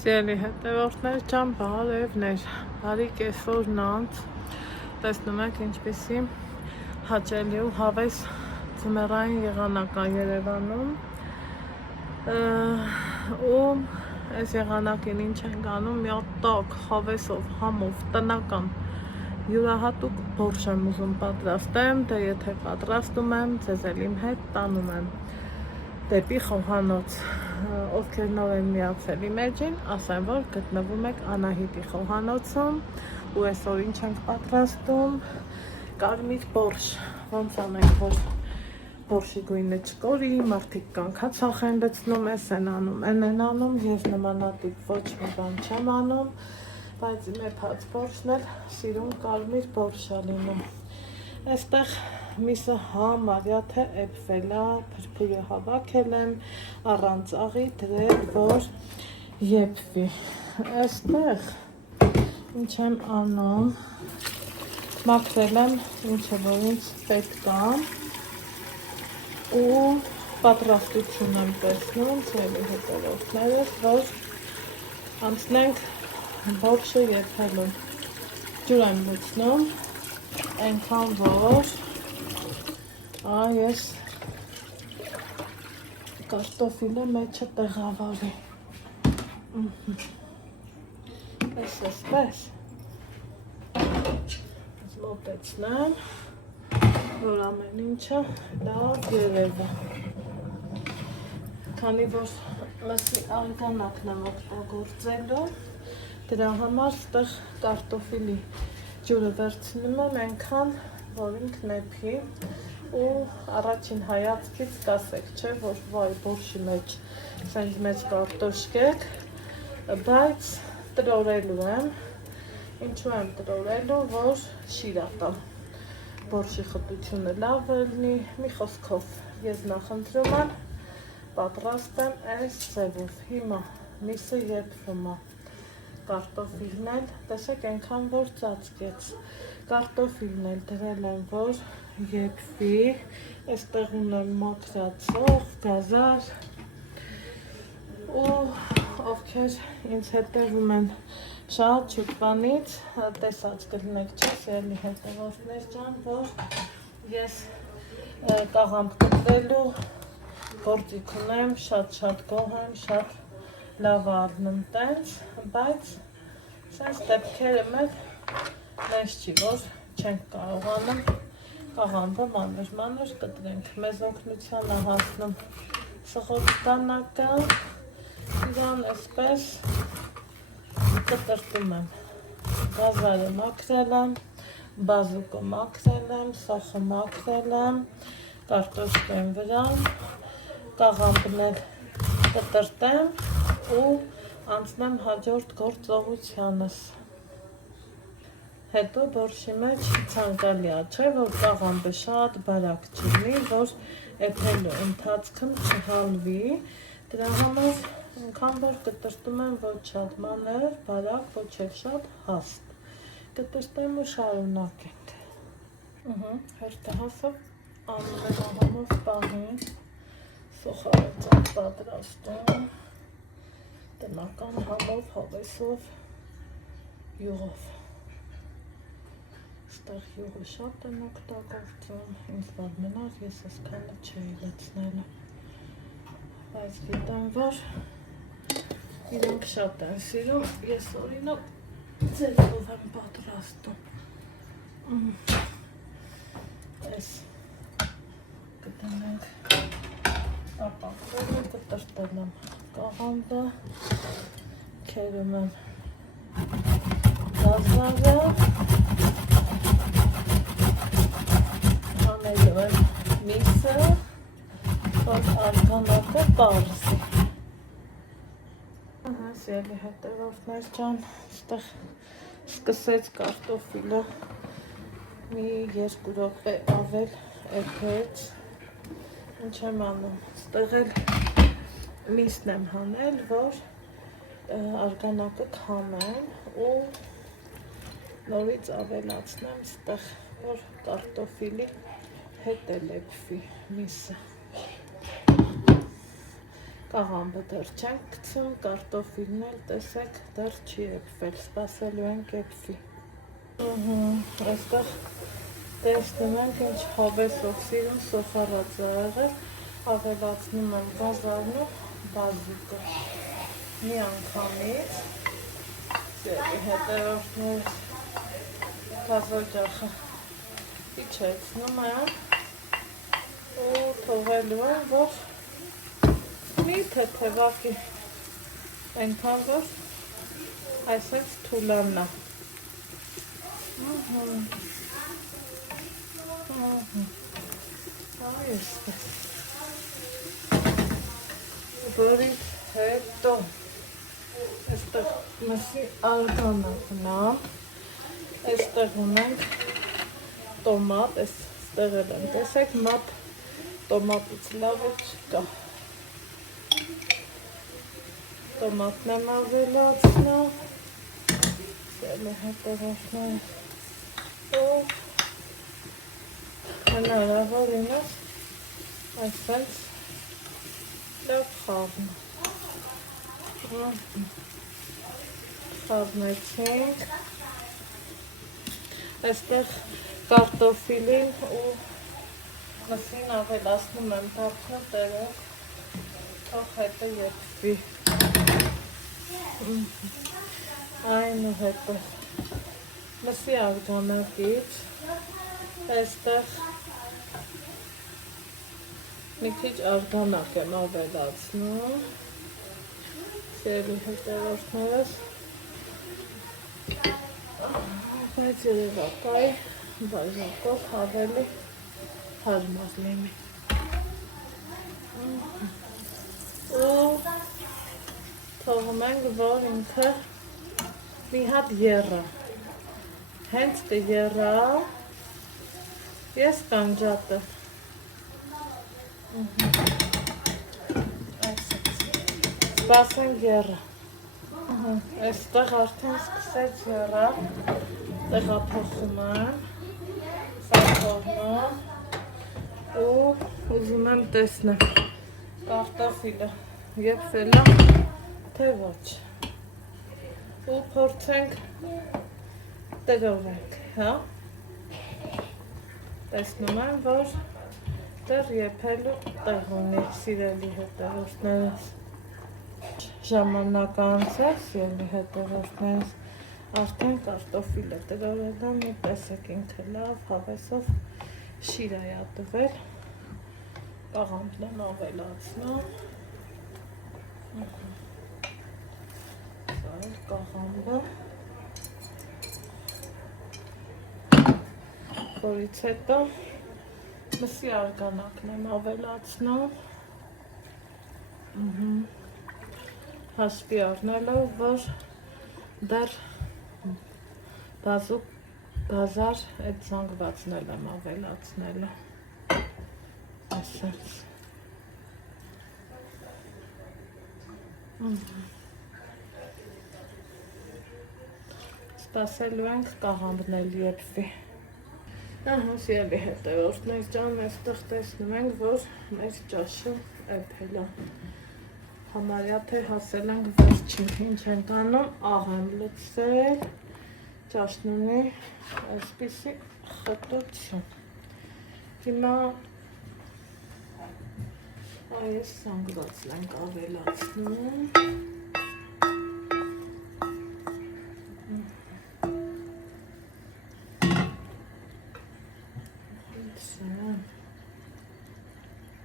Սիրելի հետևորդներ, ջան, բարևներ, բարի կեսօրն անց, տեսնում եք ինչպիսի հաճելի ու հավես ձմեռային եղանակ կա Երևանում ու այս եղանակին ինչ ենք անում, մի հատ տաք, հավեսով, համով, տնական յուրահատուկ բորշ եմ ուզում պատրաստեմ, դե եթե պատրաստում եմ, ձեզ էլ իմ հետ տանում եմ դեպի խոհանոց, ովքեր նոր են միացել իմ էջին, ասեմ, որ գտնվում եք Անահիտի խոհանոցում ու այսօր ինչ ենք պատրաստում, կարմիր բորշ, ոնց անենք, որ բորշի գույնը չկորի, մարդիկ կանքացախ են լցնում, էս են անում, են անում, ես նմանատիպ ոչ մի բան չեմ անում, բայց իմ էփած բորշն էլ սիրուն կարմիր բորշ է լինում, այստեղ միսը համարյա թե էփվել է, փրփուրը հավաքել եմ, առանց աղի դրել, որ եփվի, այստեղ ինչ եմ անում, մաքրել եմ ինչը որ ինձ պետք է ու պատրաստություն եմ տեսնում, ծելի հետևորդներս, որ անցնենք բորշը եփելու, ջուր եմ լցնում, այնքան որ ես կարտոֆիլը մեջը տեղավորի, այսպես, մոտեցնեմ, որ ամեն ինչը լավ երևա, քանի որ մսի արգանակն եմ օգտագործելու, դրա համար ստեղ կարտոֆիլի ջուրը վերցնում եմ այնքան, որ ինքն էփի ու առաջին հայացքից կասեք, չէ, որ վայ բորշի մեջ սենց մեծ կարտոշք եք, բայց տրորելու եմ, ինչու եմ տրորելու, որ շիրա տա, բորշի խտությունը լավ լինի, մի խոսքով ես նախընտրում եմ, պատրաստեմ այս ձևով, հիմա միսը եփվում է, կարտոֆիլն էլ, տեսեք այնքան որ ծածկեց, կարտոֆիլն էլ դրել եմ, որ եփվի, այստեղ ունեմ մաքրածող, գազար ու ովքեր ինձ հետևում են շատ շուտ բանից, տեսած կլինեք, չէ, սիրելի հետևորդներ ջան, որ ես կաղամբ կտրելու գործիք ունեմ, շատ գոհ եմ, շատ լավ առնում տենց, բայց սենց դեպքերը մեկ մեզ չի, որ չենք կարողանում կաղամբը մանր կտրենք, մեզ օգնության է հասնում սղոտ իրան այսպես կտրտում եմ, գազարը մաքրել եմ, բազուկը մաքրել եմ, սոխը մաքրել եմ, կարտոշկեն վրան, կաղամբն էլ կտրտեմ ու անցնեմ հաջորդ գործողությանս, հետո բորշի մեջ ցանկալի է, չէ, որ կաղամբը շատ բարակ չլինի, որ էփելու ընթացքում չհալվի, դրա համար այնքան որ կտրտում եմ ոչ շատ մանր, բարակ, ոչ էլ շատ հաստ, կտրտեմ ու շարունակենք, հերթահասով անում եմ ահամով պահին, սոխարը պատրաստում, տնական համով, հավեսով, յուղով, ստեղ յուղը շատ եմ օգտագործում, ինձ որ մնար, ես այսքանը չէի լցնելու, բայց գիտեմ, որ իրանք շատ են սիրում, ես օրինակ ձևով եմ պատրաստում, այս կտնենք ապակվել եմ, կտրտել եմ կաղամբը, քերում եմ գազարը, անելու եմ միսը, որ արգանակը պարզի, սիրելի հետևորդներ ջան, ստեղ սկսեց կարտոֆիլը մի 2 րոպե ավել էփեց, ինչ եմ անում, ստեղ էլ միսն եմ հանել, որ արգանակը քամեմ ու նորից ավելացնեմ ստեղ, որ կարտոֆիլի հետ էլ էփվի միսը, Կաղամբը դեռ չենք գցում, կարտոֆիլն էլ տեսեք դեռ չի եփվել, սպասելու ենք եփվի։ Այստեղ տեսնում ենք ինչ հավեսով սիրուն սոխառած է եղել, ավելացնում եմ գազարն ու բազուկը մի անգամից, հետևորդներ գազօջախը իջեցնում եմ ու թողելու եմ, որ մի թեթևակի այնքան, որ այսպես թուլանա։ Այսպես։ Որից հետո այստեղ մսի արգանակն է, այստեղ ունենք տոմատ, այստեղ էլ եմ, տեսեք մատ տոմատից լավը չկա։ Տոմատն եմ ավելացնում, սելը հետևորդներ ու հնարավոր ինձ այսպես լավ խառնում։ Խառնեցինք, այստեղ կարտոֆիլին ու մսին ավելացնում եմ դարձնու տեղով, թող հետը եփվի։ Այնուհետև մսի արգանակից այստեղ մի քիչ արգանակ եմ ավելացնում, սիրելի հետևորդներս, բայց երևակայ բաժակով ավելի հարմար լինի։ Ու թողում ենք, որ ինքը մի հատ եռա, հենց կեռա, ես կանջատը, սպասենք եռա, այստեղ արդեն սկսեց եռա, տեղափոխում եմ, սա թողնում ու ուզում եմ տեսնեմ կարտոֆիլը եփվել է, թե ոչ, ու փորձենք տրորենք, հա, տեսնում եմ, որ դեռ եփելու տեղ ունի, սիրելի հետևորդներս, ժամանակ անցած, սիրելի հետևորդներս, արդեն կարտոֆիլը տրորել եմ ու տեսեք ինքը լավ հավեսով շիր է տվել, կաղամբն եմ ավելացնում, սա էլ կաղամբը, որից հետո մսի արգանակն եմ ավելացնում, հաշվի առնելով, որ դեռ բազուկ գազար այդ զանգվածն էլ եմ ավելացնելը, ասենց, սպասելու ենք կաղամբն էլ եփվի։ Սիրելի հետևորդներ ջան, այստեղ տեսնում ենք, որ մեր ճաշը եփել է, համարյա թե հասել ենք վերջին, ինչ ենք անում, աղ եմ լցրել, ճաշն ունի այսպիսի խտություն, հիմա այս զանգվածն ենք ավելացնում,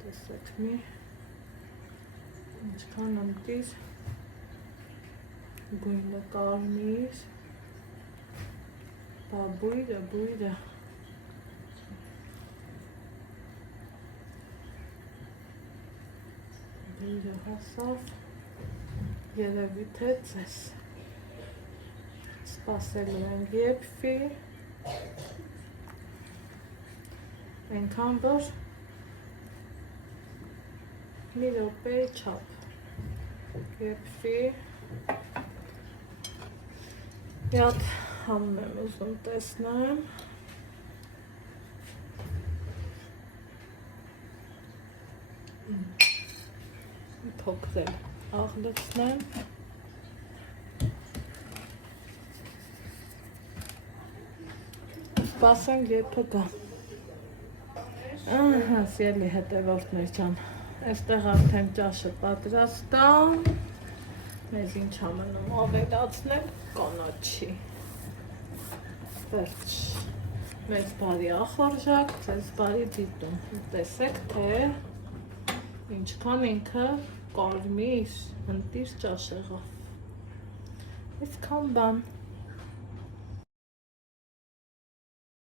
տեսեք մի, ինչքան ըմտիր, գույնը կարմիր, բա բույրը, հասավ, երևի թե ձեզ, սպասելու ենք եփվի, այնքան որ մի րոպե չափ եփվի, մի հատ համն եմ ուզում տեսնեմ, փոքրել, աղլեցնեմ։ Սպասենք երբը գա։ Ահա, սիրելի հետևորդներ ջան, այստեղ արդեն ճաշը պատրաստ է։ Մեզ ինչ ամնում ավելացնել կանաչի։ Վերջ։ Մեզ բարի ախորժակ, ձեզ բարի դիտում։ Տեսեք, թե ինչքան ինքը կարմիր, ընտիր ճաշեղով։ Այսքան բան։